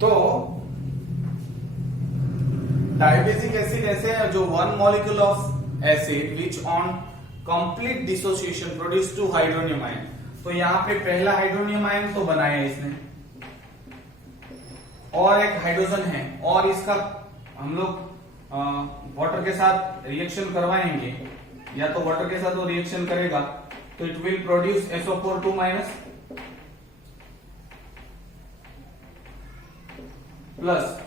तो dibasic acid ऐसे है जो one molecule of acid which on complete dissociation produce 2 hydronium ion. तो यहाँ पे पहला हाइड्रोनियम आयन तो बनाया है इसने और एक हाइड्रोजन है, और इसका हम लोग वाटर के साथ रिएक्शन करवाएंगे, या तो वाटर के साथ वो रिएक्शन करेगा तो it will produce SO4 minus plus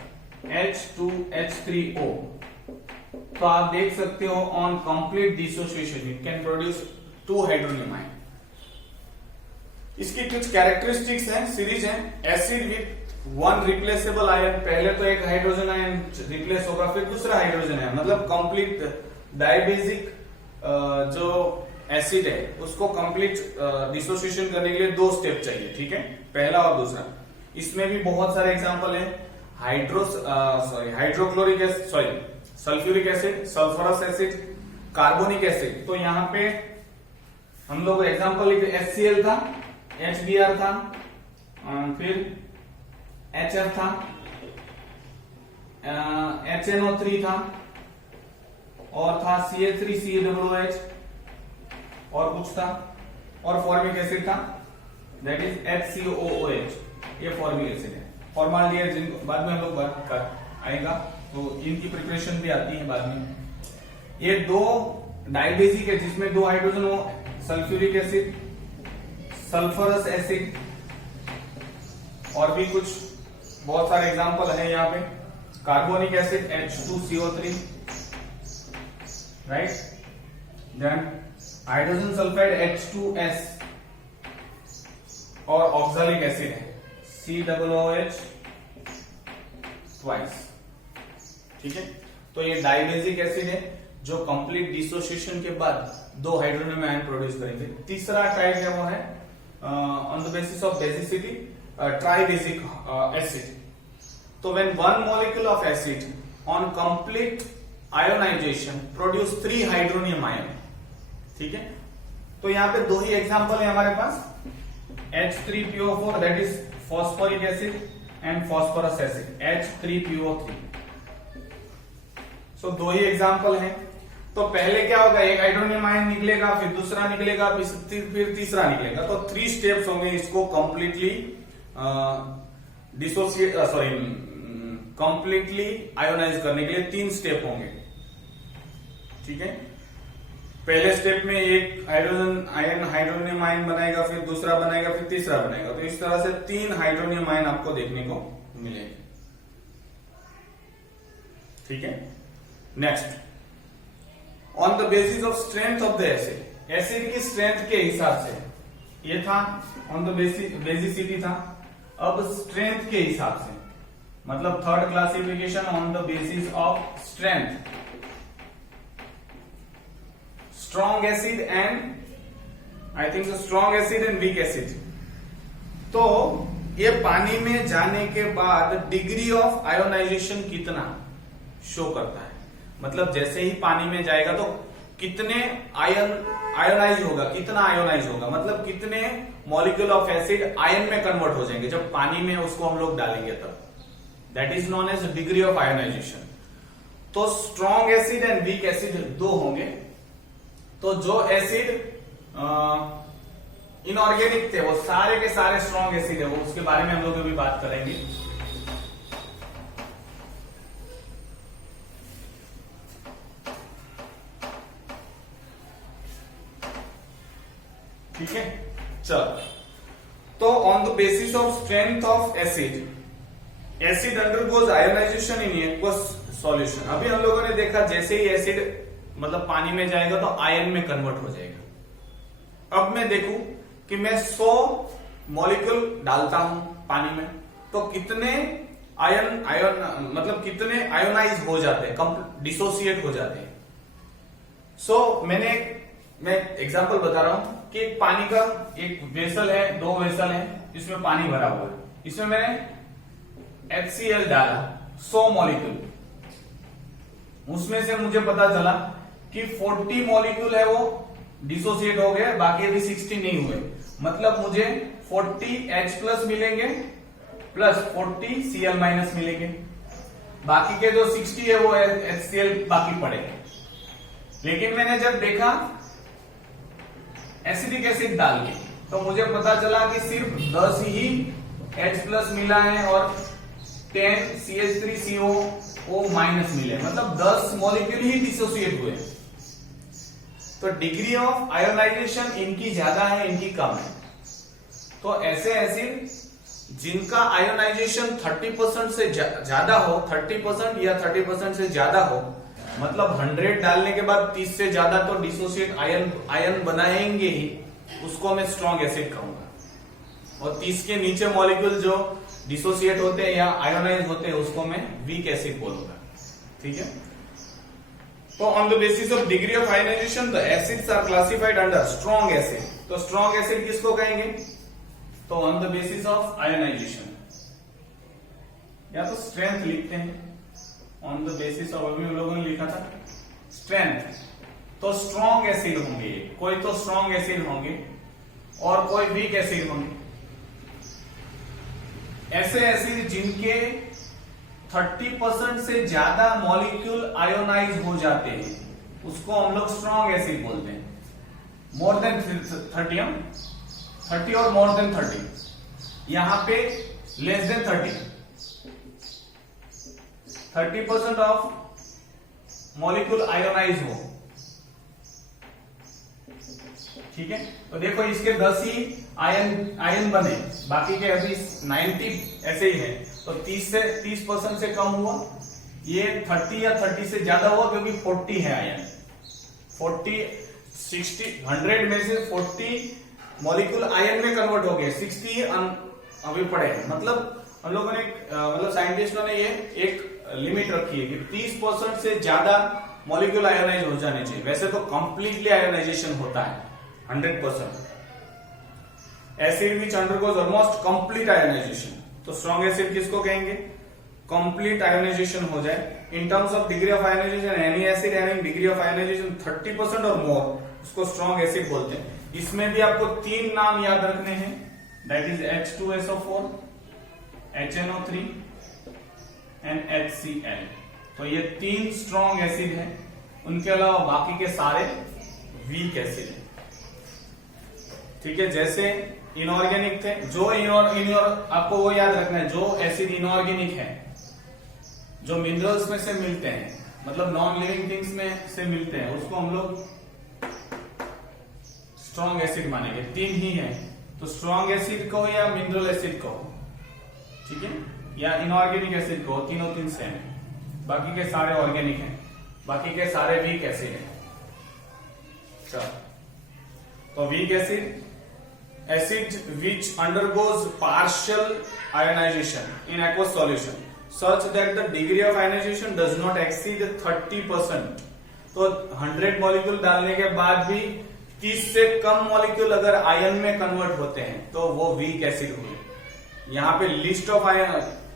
H2H3O। तो आप देख सकते हो on complete dissociation it can produce 2 hydronium ion. इसकी कुछ कैरेक्टरिस्टिक्स हैं, सीरीज है। एसिड विथ 1 रिप्लेसेबल आयन, पहले तो एक हाइड्रोजन आयन रिप्लेस होगा फिर दूसरा हाइड्रोजन आयन, मतलब कंप्लीट डायबेसिक जो एसिड है उसको कंप्लीट डिसोसिएशन करने के लिए 2 स्टेप चाहिए, ठीक है, पहला और दूसरा। इसमें भी बहुत सारे एग्जांपल है, hydrochloric acid, sulphuric acid, sulphurous acid, carbonic acid. तो यहाँ पे हम लोग एग्जांपल लिखे, HCl था, HBr था, फिर HF था, HNO3 था, और था CH3COOH और कुछ था, और फॉर्मिक एसिड था, दैट इज HCOOH। ये फॉर्मिक एसिड है। फॉर्माल्डिहाइड जिनको बाद में हम लोग बात कर आएगा, तो इनकी प्रिपरेशन भी आती है बाद में। ये 2 डायबेसिक है जिसमें 2 हाइड्रोजन हो, सल्फ्यूरिक एसिड, सल्फरस एसिड, और भी कुछ बहुत सारे एग्जांपल है यहाँ पे। Carbonic acid H2CO3, right, then hydrogen sulphide H2S, और ऑक्सैलिक एसिड है COOH ट्वाइस, ठीक है। तो ये डायबेसिक एसिड है जो कंप्लीट डिसोसिएशन के बाद 2 हाइड्रोनियम आयन प्रोड्यूस करेंगे। तीसरा टाइप है वो है on the basis of basicity tribasic acid. तो when 1 molecule of acid on complete ionization produce 3 hydronium ion, ठीक है। तो यहाँ पे 2 ही एग्जांपल है हमारे पास, H3PO4 that is phosphoric acid and phosphorous acid H3PO3। So 2 he example हैं। तो पहले क्या होगा, एक हाइड्रोनियम आयन निकलेगा, फिर दूसरा निकलेगा, फिर तीसरा निकलेगा। तो 3 स्टेप्स होंगे इसको कंप्लीटली डिसोसिएट कंप्लीटली आयोनाइज करने के लिए 3 स्टेप होंगे, ठीक है। पहले स्टेप में एक हाइड्रोनियम आयन बनाएगा, फिर दूसरा बनाएगा, फिर तीसरा बनाएगा। तो इस तरह से 3 हाइड्रोनियम आयन आपको देखने को मिलेंगे, ठीक है। Next, on the basis of strength of the acid, acid की स्ट्रेंथ के हिसाब से, ये था ऑन द बेसिसिटी था, अब स्ट्रेंथ के हिसाब से, मतलब third classification on the basis of strength, strong acid and I think strong acid and weak acid. तो ये पानी में जाने के बाद डिग्री ऑफ आयोनाइजेशन कितना शो करता है, मतलब जैसे ही पानी में जाएगा तो कितने आयोनाइज होगा, कितना आयोनाइज होगा, मतलब कितने मॉलिक्यूल ऑफ एसिड आयन में कन्वर्ट हो जाएंगे जब पानी में उसको हम लोग डालेंगे तब, that is known as degree of ionization. तो strong acid and weak acid 2 होंगे। तो जो एसिड इनऑर्गेनिक थे वो सारे के सारे स्ट्रॉन्ग एसिड है, वो उसके बारे में हम लोग अभी बात करेंगे। ठीक है, चलो। तो on the basis of strength of acid, acid undergoes ionisation in aqueous solution. अभी हम लोगों ने देखा जैसे ही एसिड मतलब पानी में जाएगा तो आयन में कन्वर्ट हो जाएगा। अब मैं देखूं कि मैं 100 मॉलिक्यूल डालता हूं पानी में तो कितने आयन मतलब कितने आयोनाइज हो जाते हैं, डिसोसिएट हो जाते हैं। मैं एग्जांपल बता रहा हूं कि एक पानी का एक वेसल है, 2 वेसल है, इसमें पानी भरा हुआ है, इसमें मैंने HCl डाला 100 मॉलिक्यूल, उसमें से मुझे पता चला कि 40 मॉलिक्यूल है वो डिसोसिएट हो गए, बाकी अभी 60 नहीं हुए। मतलब मुझे 40 H+ मिलेंगे प्लस 40 Cl माइनस मिलेंगे, बाकी के जो 60 है वो HCl बाकी पड़ेगा। लेकिन मैंने जब देखा एसिडिक एसिड डाल के तो मुझे पता चला कि सिर्फ 10 ही H प्लस मिला है और 10 CH3COO माइनस मिले, मतलब 10 मॉलिक्यूल ही डिसोसिएट हुए। तो डिग्री ऑफ आयोनाइजेशन इनकी ज्यादा है, इनकी कम है। तो ऐसे एसिड जिनका आयोनाइजेशन 30% से ज्यादा हो, 30% या 30% से ज्यादा हो, मतलब 100 डालने के बाद 30 से ज्यादा तो डिसोसिएट आयन बनाएंगे ही, उसको मैं स्ट्रॉन्ग एसिड कहूंगा। और 30 के नीचे मॉलिक्यूल जो डिसोसिएट होते हैं या आयोनाइज होते हैं उसको मैं वीक एसिड बोलूंगा। ठीक है, तो on the basis of degree of ionisation the acids are classified under strong acid. तो स्ट्रॉन्ग एसिड किसको कहेंगे? तो on the basis of ionisation, या तो स्ट्रेंथ लिखते हैं, ऑन द बेसिस ऑफ, अभी हम लोगों ने लिखा था स्ट्रेंथ। तो स्ट्रॉन्ग एसिड होंगे, कोई तो स्ट्रॉन्ग एसिड होंगे और कोई वीक एसिड होंगे। ऐसे एसिड जिनके 30% से ज्यादा मॉलिक्यूल आयोनाइज हो जाते हैं उसको हम लोग स्ट्रॉन्ग एसिड बोलते हैं। मोर देन 30 और मोर देन 30, यहां पे less than 30% of molecule ionise हो। ठीक है, तो देखो इसके 10 ही आयन बने, बाकी के अभी 90 ऐसे ही है। तो 30% से कम हुआ, ये 30 या 30 से ज्यादा हुआ क्योंकि 40 है आयन। 40 60 100 में से 40 मॉलिक्यूल आयन में कन्वर्ट हो गए, 60 अभी पड़े हैं। मतलब हम लोगों ने मतलब साइंटिस्टों ने ये एक लिमिट रखी है कि 30% से ज्यादा मॉलिक्यूल आयोनाइज हो जाने चाहिए। वैसे तो कंप्लीटली आयोनाइजेशन होता है 100%। Acid which undergoes almost complete ionisation, तो स्ट्रॉन्ग एसिड किसको कहेंगे? कंप्लीट आयोनाइजेशन हो जाए। In terms of degree of ionisation, any acid having degree of ionisation 30% और मोर, उसको स्ट्रॉन्ग एसिड बोलते हैं। इसमें भी आपको 3 नाम याद रखने हैं, that is H2SO4, HNO3 and HCl। तो ये 3 स्ट्रॉन्ग एसिड है, उनके अलावा बाकी के सारे वीक एसिड है। ठीक है, जैसे इनऑर्गेनिक थे, जो आपको वो याद रखना है, जो एसिड इनऑर्गेनिक है, जो मिनरल्स में से मिलते हैं, मतलब नॉन लिविंग थिंग्स में से मिलते हैं, उसको हम लोग स्ट्रॉन्ग एसिड मानेंगे। 3 ही है, तो स्ट्रॉन्ग एसिड कहो या मिनरल एसिड कहो, ठीक है, या इनऑर्गेनिक एसिड कहो, तीनों 3 सेम है। बाकी के सारे ऑर्गेनिक हैं, बाकी के सारे वीक एसिड हैं। तो weak acid which undergoes partial ionization in aqueous solution such that the degree of ionization does not exceed 30%। तो 100 मॉलिक्यूल डालने के बाद भी 30 से कम मॉलिक्यूल अगर आयन में कन्वर्ट होते हैं तो वो वीक एसिड हुए। यहाँ पे लिस्ट ऑफ आयन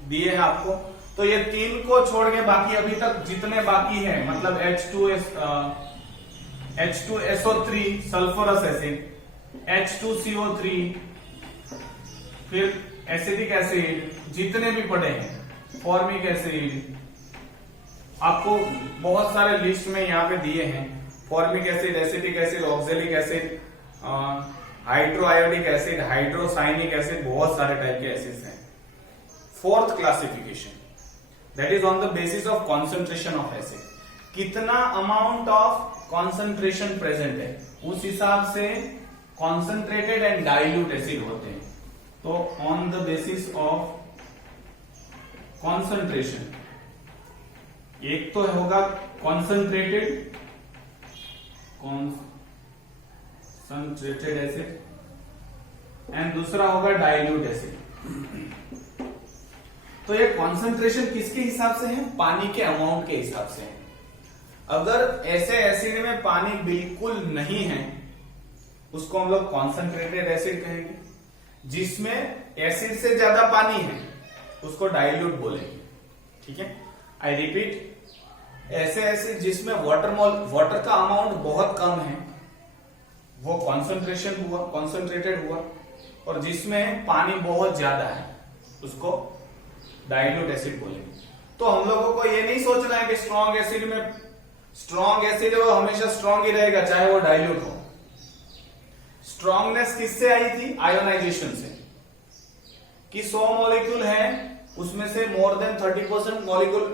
दिए हैं आपको, तो ये 3 को छोड़ के बाकी अभी तक जितने बाकी हैं, मतलब H2SO3 सल्फरस एसिड, H2CO3, फिर एसिडिक एसिड, जितने भी पड़े हैं, फॉर्मिक एसिड, आपको बहुत सारे लिस्ट में यहाँ पे दिए हैं। Formic acid, acetic acid, oxalic acid, hydroiodic acid, hydrocyanic acid, बहुत सारे टाइप के एसिड्स हैं। 4th classification, that is on the basis of concentration of acid. कितना अमाउंट ऑफ कॉन्सेंट्रेशन प्रेजेंट है, उस हिसाब से कॉन्सेंट्रेटेड एंड डाइल्यूट एसिड होते हैं। तो on the basis of concentration, एक तो होगा कॉन्सेंट्रेटेड एसिड एंड दूसरा होगा डाइल्यूट एसिड। तो ये कॉन्सेंट्रेशन किसके हिसाब से है? पानी के अमाउंट के हिसाब से है। अगर ऐसे एसिड में पानी बिल्कुल नहीं है उसको हम लोग कॉन्सेंट्रेटेड एसिड कहेंगे। जिसमें एसिड से ज्यादा पानी है उसको डाइल्यूट बोलेंगे। ठीक है, आई रिपीट, ऐसे एसिड जिसमें वाटर का अमाउंट बहुत कम है वो कॉन्सेंट्रेटेड हुआ, और जिसमें पानी बहुत ज्यादा है उसको डाइल्यूट एसिड बोलेंगे। तो हम लोगों को ये नहीं सोचना है कि स्ट्रॉन्ग एसिड में, स्ट्रॉन्ग एसिड है वो हमेशा स्ट्रॉन्ग ही रहेगा चाहे वो डाइल्यूट हो। स्ट्रॉन्गनेस किससे आई थी? आयोनाइजेशन से, कि 100 मॉलिक्यूल है उसमें से मोर देन 30% मॉलिक्यूल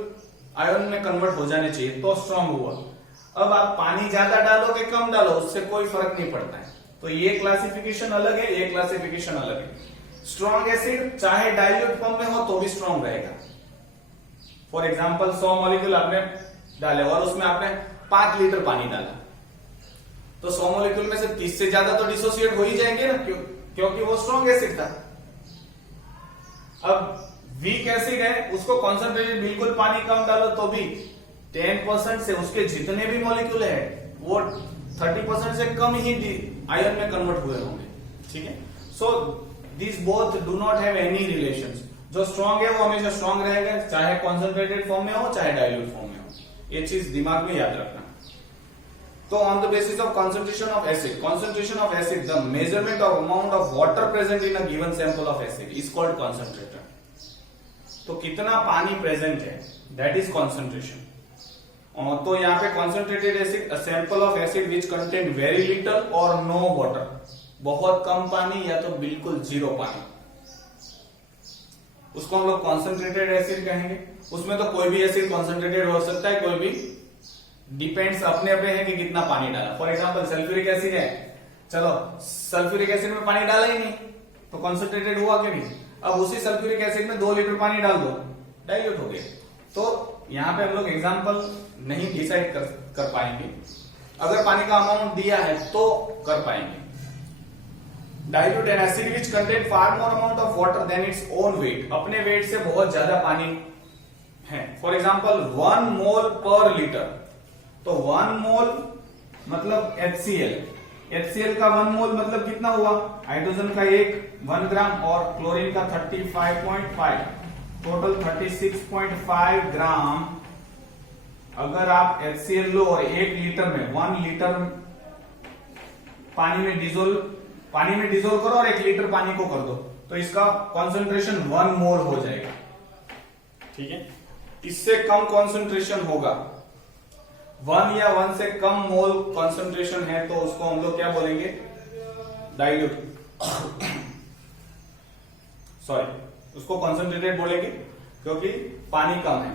आयन में कन्वर्ट हो जाने चाहिए तो स्ट्रॉन्ग हुआ। अब आप पानी ज्यादा डालो कि कम डालो उससे कोई फर्क नहीं पड़ता है। तो ये क्लासिफिकेशन अलग है, ये क्लासिफिकेशन अलग है। स्ट्रॉन्ग एसिड चाहे डाइल्यूट फॉर्म में हो तो भी स्ट्रॉन्ग रहेगा। फॉर एग्जांपल 100 मॉलिक्यूल आपने डाले और उसमें आपने 5 लीटर पानी डाला, तो 100 मॉलिक्यूल में से 30 से ज्यादा तो डिसोसिएट हो ही जाएंगे ना, क्योंकि वो स्ट्रॉन्ग एसिड था। अब वीक एसिड है, उसको कॉन्सेंट्रेटेड बिल्कुल पानी कम डालो तो भी 10% से उसके जितने भी मॉलिक्यूल है वो 30% से कम ही आयन में कन्वर्ट हुए होंगे। ठीक है, so this both do not have any relations. जो स्ट्रॉन्ग है वो हमेशा स्ट्रॉन्ग रहेगा चाहे कॉन्सेंट्रेटेड फॉर्म में हो चाहे डाइल्यूट फॉर्म में हो। ये चीज दिमाग में याद रखना। तो on the basis of concentration of acid, the measurement of amount of water present in a given sample of acid is called concentrator. तो कितना पानी प्रेजेंट है, दैट इज concentration. तो यहाँ पे concentrated acid, a sample of acid which contain very little or no water, बहुत कम पानी या तो बिल्कुल जीरो पानी, उसको हम लोग concentrated acid कहेंगे। उसमें तो कोई भी एसिड concentrated हो सकता है, कोई भी डिपेंड्स अपने अपने है कि कितना पानी डाला। फॉर एग्जांपल सल्फ्यूरिक एसिड है, चलो सल्फ्यूरिक एसिड में पानी डाला ही नहीं तो कॉन्सेंट्रेटेड हुआ कि नहीं। अब उसी सल्फ्यूरिक एसिड में 2 लीटर पानी डाल दो, डाइल्यूट हो गया। तो यहाँ पे हम लोग एग्जांपल नहीं डिसाइड कर पाएंगे, अगर पानी का अमाउंट दिया है तो कर पाएंगे। Dilute an acid which contain far more amount of water than its own weight, अपने वेट से बहुत ज्यादा पानी है। फॉर एग्जांपल 1 मोल पर लीटर, तो 1 मोल मतलब HCl का 1 मोल मतलब कितना हुआ? हाइड्रोजन का 1 ग्राम और क्लोरीन का 35.5, टोटल 36.5 ग्राम। अगर आप HCl लो और 1 लीटर में 1 लीटर पानी में डिजोल्व करो और 1 लीटर पानी को कर दो तो इसका कॉन्सेंट्रेशन 1 मोल हो जाएगा। ठीक है, इससे कम कॉन्सेंट्रेशन होगा 1 या 1 से कम मोल कॉन्सेंट्रेशन है तो उसको हम लोग क्या बोलेंगे? डाइल्यूट सॉरी उसको कॉन्सेंट्रेटेड बोलेंगे क्योंकि पानी कम है।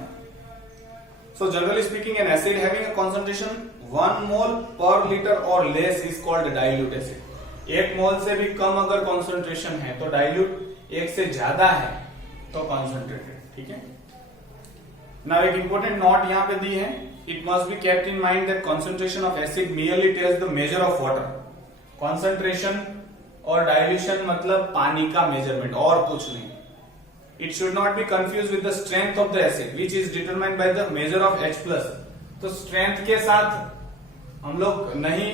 So generally speaking N acid having a concentration 1 मोल पर लीटर और less is called dilute acid. 1 मोल से भी कम अगर कॉन्सेंट्रेशन है तो डाइल्यूट, 1 से ज्यादा है तो कॉन्सेंट्रेटेड। ठीक है, नाउ एक इंपॉर्टेंट नोट यहां पे दी है, it must be kept in mind that concentration of acid merely tells the measure of water. Concentration और dilution मतलब पानी का measurement और कुछ नहीं। It should not be confused with the strength of the acid, which is determined by the measure of H+. तो strength के साथ हम लोग नहीं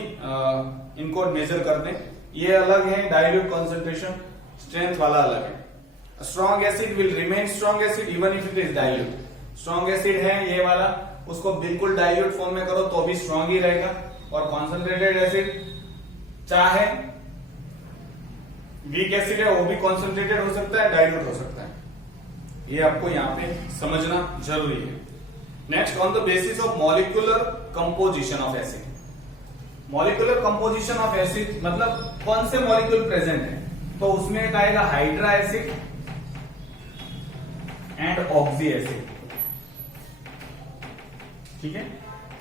इनको measure करते, ये अलग है dilute concentration, strength वाला अलग है। A strong acid will remain strong acid even if it is dilute. Strong acid है ये वाला, उसको बिल्कुल डाइल्यूट फॉर्म में करो तो भी स्ट्रॉन्ग ही रहेगा, और कॉन्सेंट्रेटेड एसिड चाहे वीक एसिड है वो भी कॉन्सेंट्रेटेड हो सकता है, डाइल्यूट हो सकता है। ये आपको यहाँ पे समझना जरूरी है। Next, on the basis of molecular composition of acid. Molecular composition of acid मतलब कौन से मॉलिक्यूल प्रेजेंट है, तो उसमें एक आएगा hydra acid and oxy acid. ठीक है,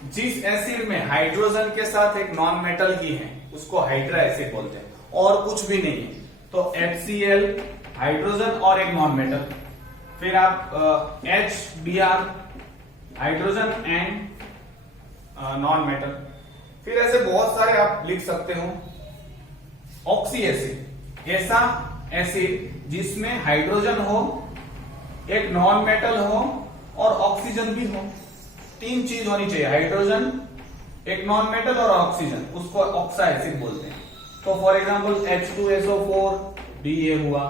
जिस एसिड में हाइड्रोजन के साथ एक नॉन मेटल की है उसको हाइड्रा एसिड बोलते हैं, और कुछ भी नहीं है तो HCl हाइड्रोजन और एक नॉन मेटल, फिर आप HBr hydrogen and non metal, फिर ऐसे बहुत सारे आप लिख सकते हो। ऑक्सी एसिड ऐसा एसिड जिसमें हाइड्रोजन हो, एक नॉन मेटल हो और ऑक्सीजन भी हो। 3 चीज होनी चाहिए, हाइड्रोजन, एक नॉन मेटल और ऑक्सीजन, उसको ऑक्सा एसिड बोलते हैं। तो फॉर एग्जांपल H2SO4 भी ये हुआ,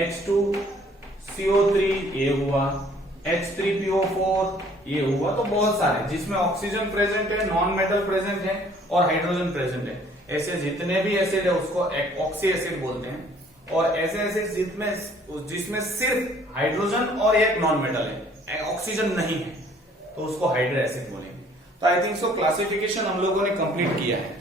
H2CO3 ये हुआ, H3PO4 ये हुआ। तो बहुत सारे जिसमें ऑक्सीजन प्रेजेंट है, नॉन मेटल प्रेजेंट है और हाइड्रोजन प्रेजेंट है, ऐसे जितने भी एसिड है उसको ऑक्सी एसिड बोलते हैं। और ऐसे ऐसे जिसमें सिर्फ हाइड्रोजन और एक नॉन मेटल है, ऑक्सीजन नहीं है, तो उसको हाइड्रो एसिड बोलेंगे। तो आई थिंक सो क्लासिफिकेशन हम लोगों ने कंप्लीट किया है।